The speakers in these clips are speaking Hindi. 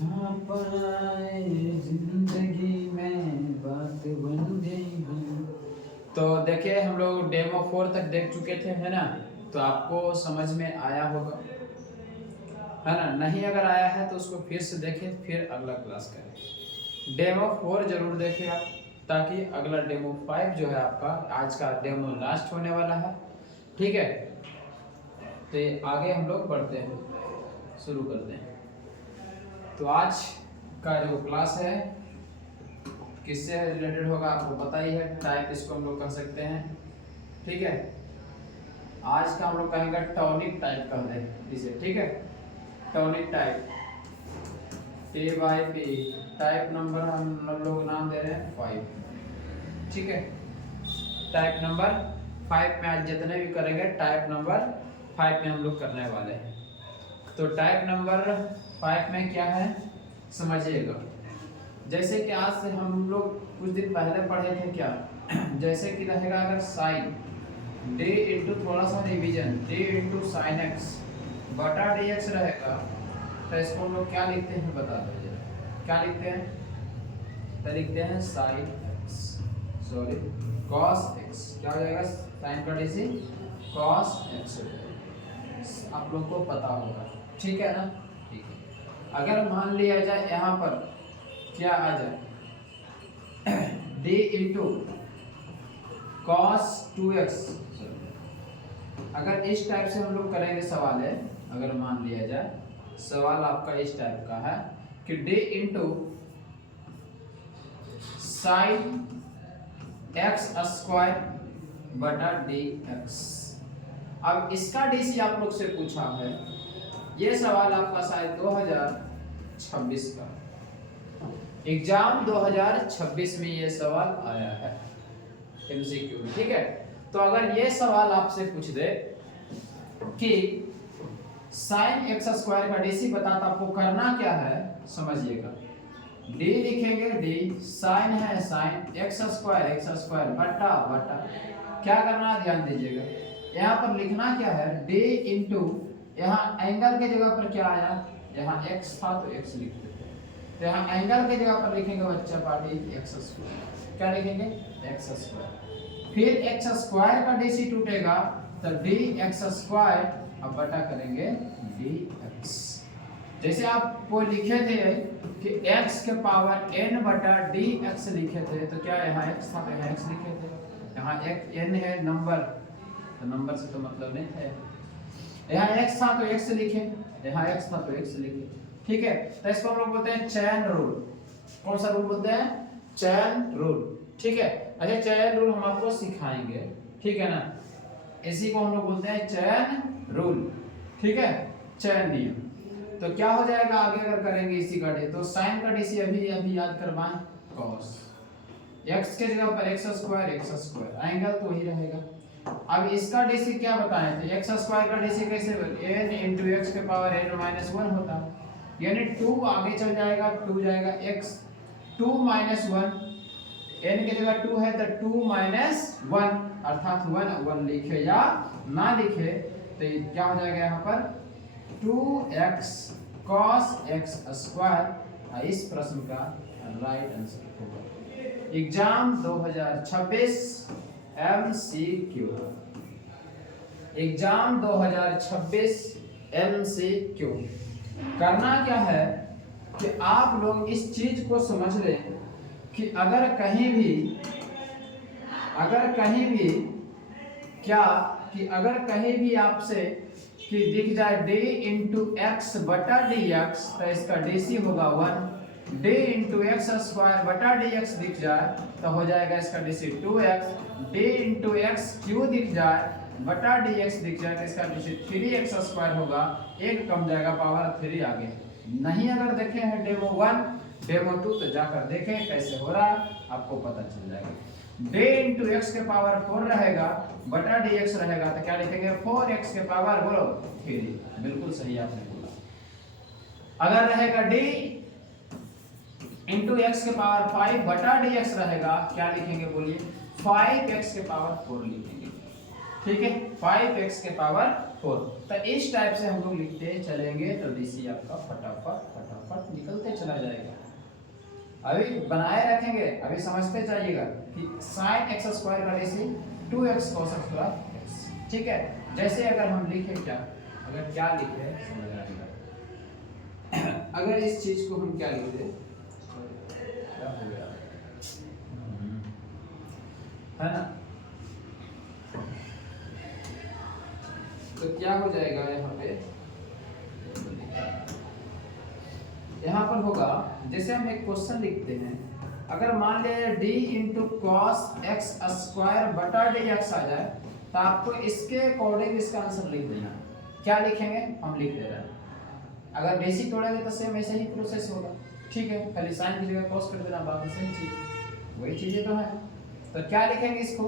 पाए जिंदगी में बात बन गई है। तो देखिए हम लोग डेमो 4 तक देख चुके थे, है ना। तो आपको समझ में आया होगा, है ना। नहीं अगर आया है तो उसको फिर से देखें, फिर अगला क्लास करें। डेमो 4 जरूर देखें आप, ताकि अगला डेमो 5 जो है आपका, आज का डेमो लास्ट होने वाला है, ठीक है। तो आगे हम लोग बढ़ते हैं, शुरू करते हैं। तो आज का जो क्लास है किससे रिलेटेड होगा आपको पता ही है, टाइप इसको हम लोग कर सकते हैं, ठीक है। आज का हम लोग कहेंगे टॉनिक टाइप कहते हैं इसे, ठीक है। Tonic type A/P, type number हम लोग नाम दे रहे हैं 5, ठीक है। टाइप नंबर 5 में आज जितने भी करेंगे टाइप नंबर 5 में हम लोग करने वाले हैं। तो टाइप नंबर 5 में क्या है समझिएगा। जैसे कि आज से हम लोग कुछ दिन पहले पढ़े थे क्या, जैसे कि रहेगा अगर साइन d इंटू थोड़ा सा revision d into sine x बटा डी एक्स रहेगा, तो इसको हम लोग क्या लिखते हैं बता दीजिए। क्या लिखते हैं, तो लिखते हैं sine x, sorry cos x. क्या हो जाएगा, साइन का डीसी कॉस एक्स, आप लोग को पता होगा, ठीक है ना। ठीक है, अगर मान लिया जाए यहाँ पर क्या आ जाए d इंटू कॉस 2x, अगर इस टाइप से हम लोग करेंगे सवाल है, अगर मान लिया जाए सवाल आपका इस टाइप का है कि d into sine x square बटा डी एक्स। अब इसका डीसी आप लोग से पूछा है, ये सवाल आपका शायद 2026 का एग्जाम 2026 में ये सवाल आया है एमसीक्यू, ठीक है। तो अगर ये सवाल आपसे पूछ दे कि साइन एक्स स्क्वायर का डीसी बता, तो आपको करना क्या है समझिएगा। डी लिखेंगे, डी साइन है साइन एक्स स्क्वायर बटा बटा क्या करना है ध्यान दीजिएगा। यहाँ पर लिखना क्या है, डी इंटू यहाँ एंगल के जगह पर क्या आया, यहाँ x था तो x लिख देते हैं। तो यहाँ एंगल के जगह पर लिखेंगे बच्चा पार्टी एक्स स्क्वायर, क्या लिखेंगे एक्स स्क्वायर। फिर एक्स स्क्वायर का डीसी टूटेगा तो डी एक्स स्क्वायर, अब बटा करेंगे डी एक्स। जैसे आप वो लिखे थे कि x के पावर n बटा डी एक्स लिखे थे, तो क्या यहाँ x था तो यहाँ x लिखे थे, यहाँ n है नंबर, तो नंबर से तो मतलब नहीं है। यहाँ x था तो x लिखे, यहाँ x था तो x लिखे, ठीक है। तो इसको हम लोग बोलते हैं चैन रूल। कौन सा रूल बोलते हैं, चैन रूल, ठीक है। अच्छा चैन रूल हम आपको सिखाएंगे, ठीक है ना। इसी को हम लोग बोलते हैं चैन रूल, ठीक है, चैन नियम। तो क्या हो जाएगा आगे अगर करेंगे इसी का डी, तो साइन का डीसी अभी याद करवाएं कॉस x के जगह पर एक्स स्क्वायर एंगल तो वही रहेगा। अब इसका डीसी क्या बताएं, तो एक्स स्क्वायर का डीसी कैसे n इंटू एक्स के पावर n-1 होता है, यानी 2 आगे चल जाएगा, 2 जाएगा x 2 - 1, n के जगह 2 है तो 2 - 1 अर्थात 1 लिखे या ना लिखे तो क्या हो जाएगा यहाँ पर 2x cos x स्क्वायर। इस प्रश्न का राइट आंसर होगा एग्जाम 2026 MCQ, एग्जाम 2026 MCQ। करना क्या है कि आप लोग इस चीज को समझ लें कि अगर कहीं भी आपसे कि दिख जाए d इंटू एक्स बटा डी एक्स, तो इसका डीसी होगा 1। d इंटू एक्स स्क्वायर बटा डी एक्स दिख जाए तो हो जाएगा इसका DC 2x। d into x Q दिख जाए बटा डी एक्स दिख जाए तो इसका डीसी 3x स्क्वायर होगा, एक कम जाएगा पावर 3 आगे। नहीं अगर देखे हैं डेमो 1 डेमो 2 तो जाकर देखें कैसे हो रहा है, आपको पता चल जाएगा। d इंटू एक्स के पावर 4 रहेगा बटा डी एक्स रहेगा, तो क्या लिखेंगे 4x के पावर बोलो 3, बिल्कुल सही आपने बोला। अगर रहेगा d इंटू एक्स के पावर 5 बटा डी एक्स रहेगा, क्या लिखेंगे बोलिए 5x के पावर 4 लिखेंगे, ठीक है 5x के पावर 4। तो इस टाइप से हम लोग लिखते चलेंगे तो डीसी आपका फटाफट फटाफट निकलते चला जाएगा। अभी बनाए रखेंगे, अभी समझते जाइएगा कि sin x स्क्वायर का DC 2x cos square x, ठीक है। जैसे अगर हम लिखे क्या, अगर क्या लिखे समझ आएगा। अगर इस चीज को हम क्या लिखते, क्या हो गया है ना, तो क्या हो जाएगा यहाँ पे, यहाँ पर होगा जैसे हम एक क्वेश्चन लिखते हैं, अगर मान ले d into cos x square बटा डी एक्स आ जाए तो आपको इसके अकॉर्डिंग इसका आंसर लिख देना। क्या लिखेंगे, हम लिख दे रहे हैं। अगर बेसिक तोड़ेंगे तो सेम ऐसे ही प्रोसेस होगा, ठीक है। खाली साइन की जगह कॉस कर देना, बाकी सेम चीज वही चीजें तो है। तो क्या लिखेंगे इसको,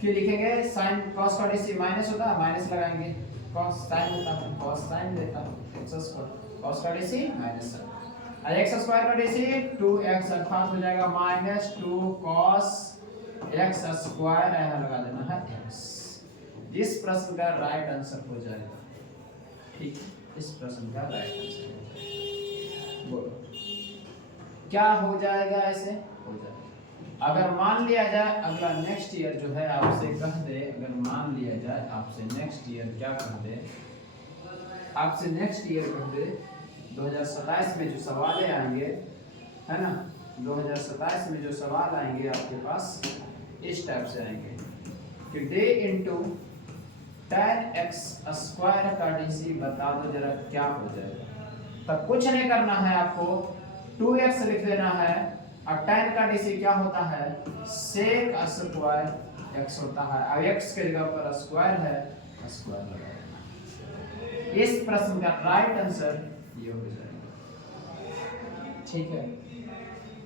कि लिखेंगे साइन कॉस का डीसी माइनस होता है, माइनस लगाएंगे, कॉस साइन होता है, कॉस साइन देता है एक्स स्क्वायर, कॉस का डीसी माइनस और एक्स स्क्वायर का डीसी 2x, अर्थात हो जाएगा माइनस 2 कॉस एक्स स्क्वायर, यहाँ लगा देना है x। इस प्रश्न का राइट आंसर हो जाएगा, ठीक, इस प्रश्न का राइट आंसर बोलो क्या हो जाएगा, ऐसे हो जाएगा। अगर मान लिया जाए अगला नेक्स्ट ईयर जो है आपसे कह दे, अगर मान लिया जाए आपसे नेक्स्ट ईयर क्या कह दे, आपसे नेक्स्ट ईयर कह दे 2027 में जो सवाल आएंगे, है ना, 2027 में जो सवाल आएंगे आपके पास इस टाइप से आएंगे कि day into tan x square का डीसी बता दो जरा क्या हो जाएगा। तब कुछ नहीं करना है, आपको 2x लिख देना है और tan का डीसी क्या होता है, sec स्क्वायर x होता है, अब x के जगह पर स्क्वायर है, स्क्वायर लगा देना। इस प्रश्न का राइट आंसर ये हो जाएगा, ठीक है।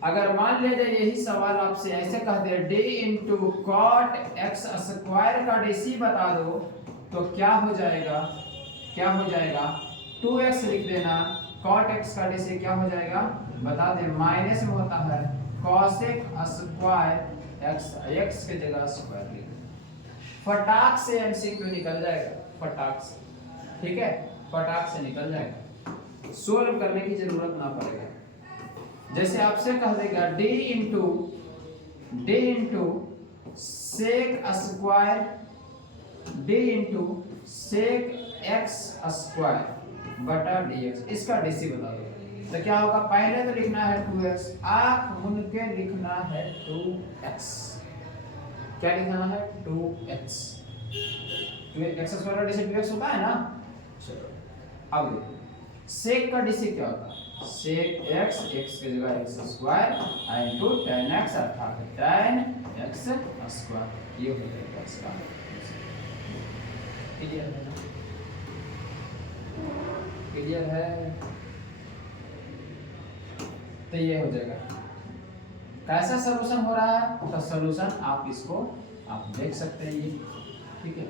अगर मान लिया जाए यही सवाल आपसे ऐसे कह दे d into cot x square का डीसी बता दो तो क्या हो जाएगा, क्या हो जाएगा, 2x लिख देना, कॉट एक्स का डीसी क्या हो जाएगा बता दे, माइनस में होता है कॉसेक स्क्वायर एक्स, एक्स के जगह स्क्वायर लिख देना। फटाक से एमसीक्यू निकल जाएगा, फटाक से, ठीक है, फटाक से निकल जाएगा, सोल्व करने की जरूरत ना पड़ेगा। जैसे आपसे कह देगा d into sec square, d into sec x square बटा dx, इसका डीसी बता दो तो क्या होगा, पहले तो लिखना है 2x, आंख मुन के लिखना है 2x, क्या लिखना है 2x, एक्स स्क्वायर का डीसी 2x होता है ना। चलो अब सेक का डीसी क्या होता है, सेक x, x की जगह x square into tan x अर्थात tan x स्क्वायर, ये हो जाएगा इसका। क्लियर है ना, क्लियर है, तो ये हो जाएगा। कैसा सॉल्यूशन हो रहा है, तो सॉल्यूशन आप इसको आप देख सकते हैं, ये ठीक है,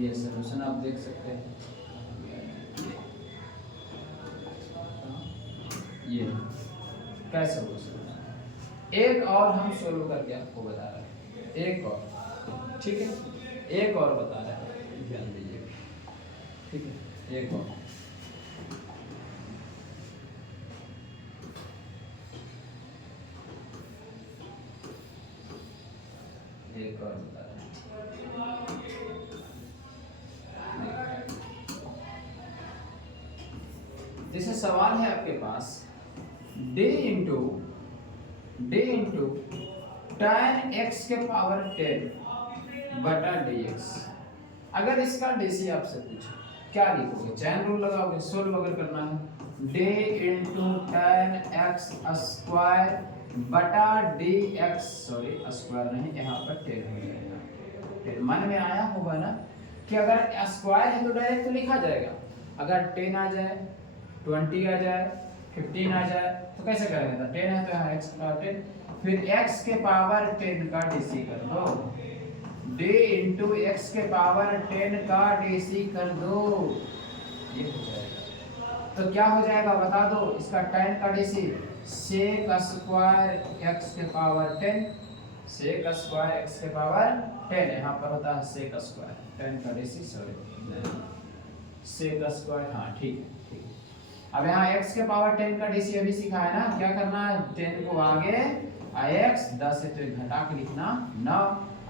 ये सॉल्यूशन आप देख सकते हैं, ये कैसे हो सकता है। एक और हम सोल्व करके आपको बता रहे हैं, एक और, ठीक है, एक और बता रहे हैं, ध्यान दीजिए, ठीक है, एक और बता रहे हैं। जैसे सवाल है आपके पास d इंटू tan x के पावर 10 बटा dx, अगर इसका डीसी आपसे पूछे क्या लिखोगे, चैन रूल लगाओगे, सोल्व अगर करना है d into tan x square बटा dx, सॉरी स्क्वायर नहीं, यहाँ पर 10 हो जाएगा। 10 मन में आया होगा ना कि अगर स्क्वायर है तो डायरेक्ट तो लिखा जाएगा, अगर 10 आ जाए, 20 आ जाए, 15 आ जाए तो कैसे करेंगे, 10 है तो यहाँ x का 10, फिर x के पावर 10 का डीसी कर दो, d इंटू एक्स के पावर 10 का डीसी कर दो, ये हो जाएगा। तो क्या हो जाएगा बता दो, इसका tan का डीसी सेक स्क्वायर x के पावर 10, सेक स्क्वायर x के पावर 10, यहाँ पर होता है सेक स्क्वायर, 10 का DC सॉरी सेक स्क्वायर, हाँ ठीक है ठीक है। अब यहाँ x के पावर 10 का DC अभी सीखा है ना, क्या करना है 10 को आगे x 10 है तो घटा के लिखना 9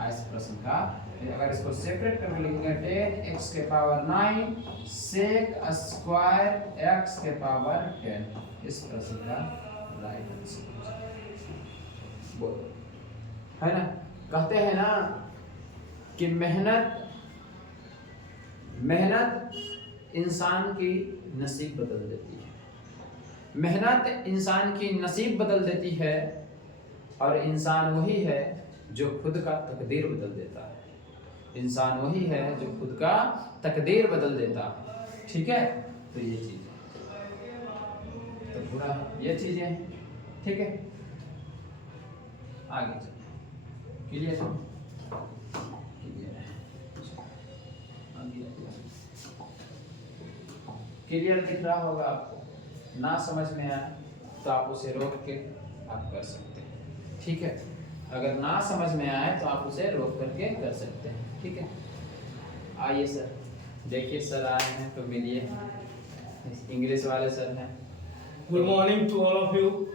इस प्रश्न का। अगर इसको सेपरेट करके लिखेंगे 10 x के पावर 9 सेक स्क्वायर x के पावर 10, इस प्रश्न का राइट आंसर बोलो है ना। कहते हैं ना कि मेहनत इंसान की नसीब बदल देती है, मेहनत इंसान की नसीब बदल देती है, और इंसान वही है जो खुद का तकदीर बदल देता है, इंसान वही है जो खुद का तकदीर बदल देता है। ठीक है, तो ये चीज तो पूरा ये चीजें हैं। ठीक है, आगे चलो, क्लियर है? क्लियर दिख रहा होगा आपको। ना समझ में आए तो आप उसे रोक के आप कर सकते हैं। ठीक है, अगर ना समझ में आए तो आप उसे रोक करके कर सकते हैं। ठीक है, आइए सर, देखिए सर आए हैं तो मिलिए, इंग्लिश वाले सर हैं। Good morning to all of you.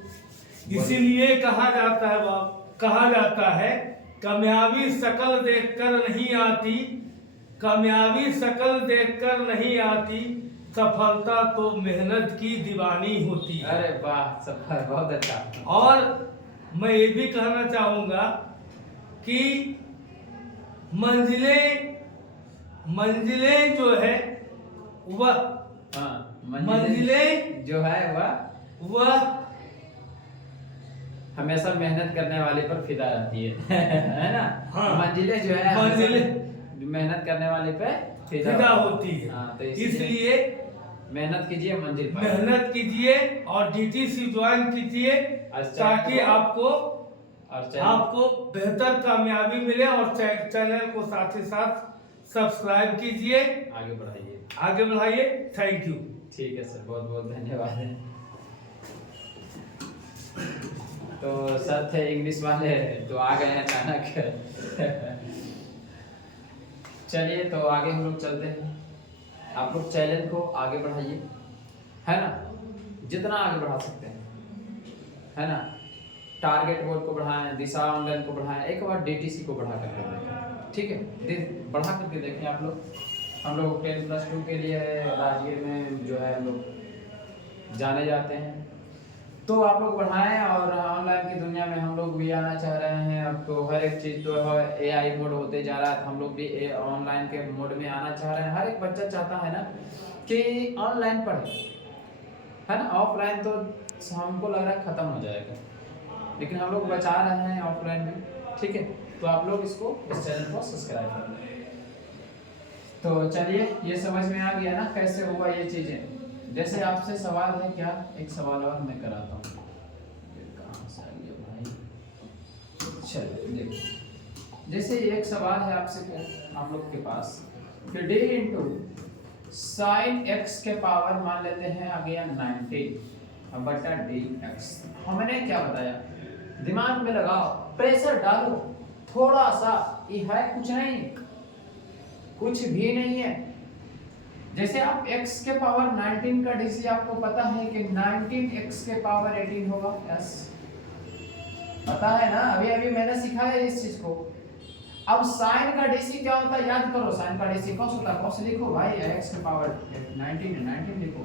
इसीलिए कहा जाता है कामयाबी शकल देखकर नहीं आती, कामयाबी शकल देखकर नहीं आती, सफलता तो मेहनत की दीवानी होती है। अरे वाह, सफल, बहुत अच्छा। और मैं ये भी कहना चाहूंगा कि मंजिलें जो है वह मंजिलें जो है वह हमेशा मेहनत करने वाले पर फिदा रहती है है ना। हाँ, मंजिलें जो है मेहनत करने वाले पे फिदा होती है। हाँ, तो इसलिए मेहनत कीजिए, मंजिल पाइए। मेहनत कीजिए और DTC ज्वाइन कीजिए ताकि आपको बेहतर कामयाबी मिले, और चैनल को साथ ही साथ सब्सक्राइब कीजिए, आगे बढ़ाइए। Thank you. ठीक है सर, बहुत बहुत धन्यवाद। तो सर थे इंग्लिश वाले तो आ गए हैं अचानक। चलिए तो आगे हम लोग चलते हैं। आप लोग चैलेंज को आगे बढ़ाइए, है ना, जितना आगे बढ़ा सकते हैं, है ना। टारगेट बोर्ड को बढ़ाएं, दिशा ऑनलाइन को बढ़ाएं, एक बार DTC को बढ़ा करके देखें। ठीक है, बढ़ा करके देखें आप लोग। हम लोग 10+2 के लिए राजगीर में जो है हम लोग जाने जाते हैं, तो आप लोग बढ़ाएं। और ऑनलाइन की दुनिया में हम लोग भी आना चाह रहे हैं। अब तो हर एक चीज़ तो है AI मोड होते जा रहा है, तो हम लोग भी ऑनलाइन के मोड में आना चाह रहे हैं। हर एक बच्चा चाहता है ना कि ऑनलाइन पढ़े, है ना। ऑफलाइन तो हमको लग रहा है ख़त्म हो जाएगा, लेकिन हम लोग बचा रहे हैं ऑफलाइन में। ठीक है, तो आप लोग इस चैनल को सब्सक्राइब कर लें। तो चलिए, ये समझ में आ गया ना कैसे हुआ ये चीज़ें। जैसे आपसे सवाल है, क्या एक सवाल और मैं कराता हूँ, कहाँ से आ गया भाई। चलिए देखो, जैसे एक सवाल है आपसे, हम लोग के पास कि d इंटू साइन x के पावर मान लेते हैं आ गया 90 बटा dx। हमने क्या बताया, दिमाग में लगाओ, प्रेशर डालो थोड़ा सा, ये है कुछ नहीं, कुछ भी नहीं है। जैसे आप x के पावर 19 का DC आपको पता है कि 19x के पावर 18 होगा, यस पता है ना, अभी अभी मैंने सिखाया इस चीज को। अब साइन का DC क्या होता है, याद करो, साइन का DC cos होता है, cos लिखो भाई, x के पावर 19 लिखो।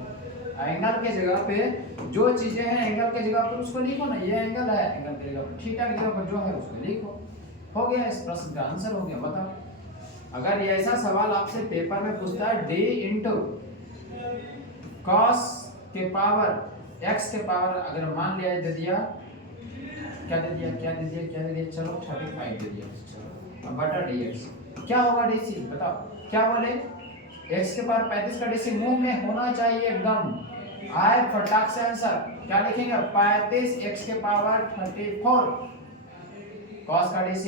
एंगल के जगह पे जो चीजें हैं एंगल के जगह पर उसको लिखो ना, ये एंगल है, एंगल के जगह पर थीटा की जगह पर जो है उसको लिखो। हो गया, इस प्रश्न का आंसर हो गया। बताओ, अगर ये ऐसा सवाल आपसे पेपर में पूछता है d इंटू cos के पावर x के पावर, अगर मान लिया दे दिया, क्या दे दिया, चलो 35 दे दिया, चलो अब बटा dx, क्या होगा DC बताओ, क्या बोले, x के पावर 35 का DC मुंह में होना चाहिए एकदम, आए फटाक से आंसर। क्या लिखेंगे, 35x के पावर 34, cos का DC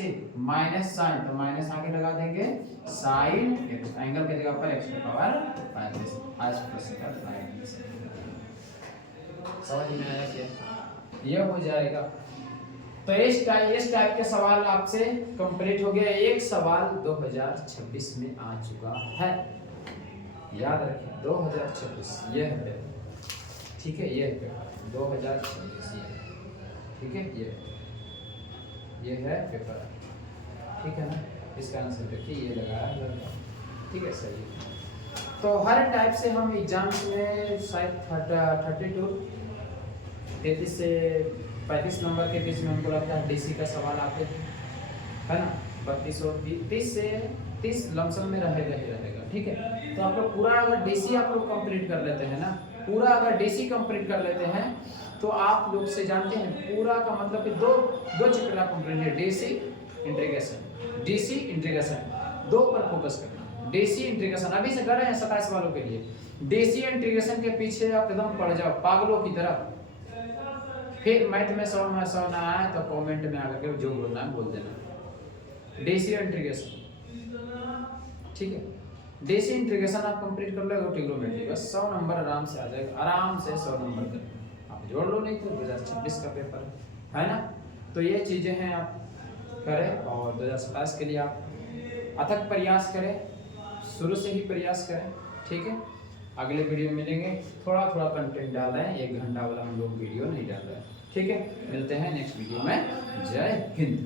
माइनस साइन, तो माइनस आगे लगा देंगे, साइन x, एंगल के जगह पर x के पावर 35। आज प्रश्न का राइट समझ में आया क्या, ये हो जाएगा। तो इस टाइप के सवाल आपसे कंप्लीट हो गया। एक सवाल 2026 में आ चुका है, याद रखें 2026 ये है पेपर, ठीक है, ये है पेपर 2026 ये, ठीक है, ये है पेपर, ठीक है ना। इसका आंसर देखिए ये लगाया है, ठीक है, सही है। तो हर टाइप से हम एग्जाम्स में शायद 33 से 35 नंबर के बीच में हमको लगता है डीसी का सवाल आते हैं, है ना। 32 और 30 से 30 लमसम में रहेगा ही रहेगा, ठीक है। तो आप लोग पूरा अगर डीसी आप लोग कंप्लीट कर लेते हैं ना, पूरा अगर डीसी कंप्लीट कर लेते हैं तो आप लोग से जानते हैं पूरा का मतलब कि दो चैप्टर आप कंप्लीट है, डीसी इंटीग्रेशन, दो पर फोकस करना। डीसी इंटीग्रेशन अभी से कर रहे हैं 27 वालों के लिए। डीसी इंटीग्रेशन के पीछे आप एकदम पड़ जाओ पागलों की तरह। फिर मैथ में 100 में 100 ना आए तो कमेंट में आकर के जो बोलना है बोल देना। डीसी इंटीग्रेशन, ठीक है, डीसी इंटीग्रेशन आप कंप्लीट कर लोगे ट्रिग्नोमेट्री, बस 100 नंबर आराम से आ जाएगा, आराम से 100 नंबर कर आप जोड़ लो, नहीं तो 2026 का पेपर है ना। तो ये चीजें हैं आप करें, और 2027 के लिए आप अथक प्रयास करें, शुरू से ही प्रयास करें, ठीक है। अगले वीडियो में मिलेंगे, थोड़ा थोड़ा कंटेंट डाल रहे हैं, 1 घंटा वाला हम लोग वीडियो नहीं डाल रहे हैं, ठीक है। मिलते हैं नेक्स्ट वीडियो में, जय हिंद।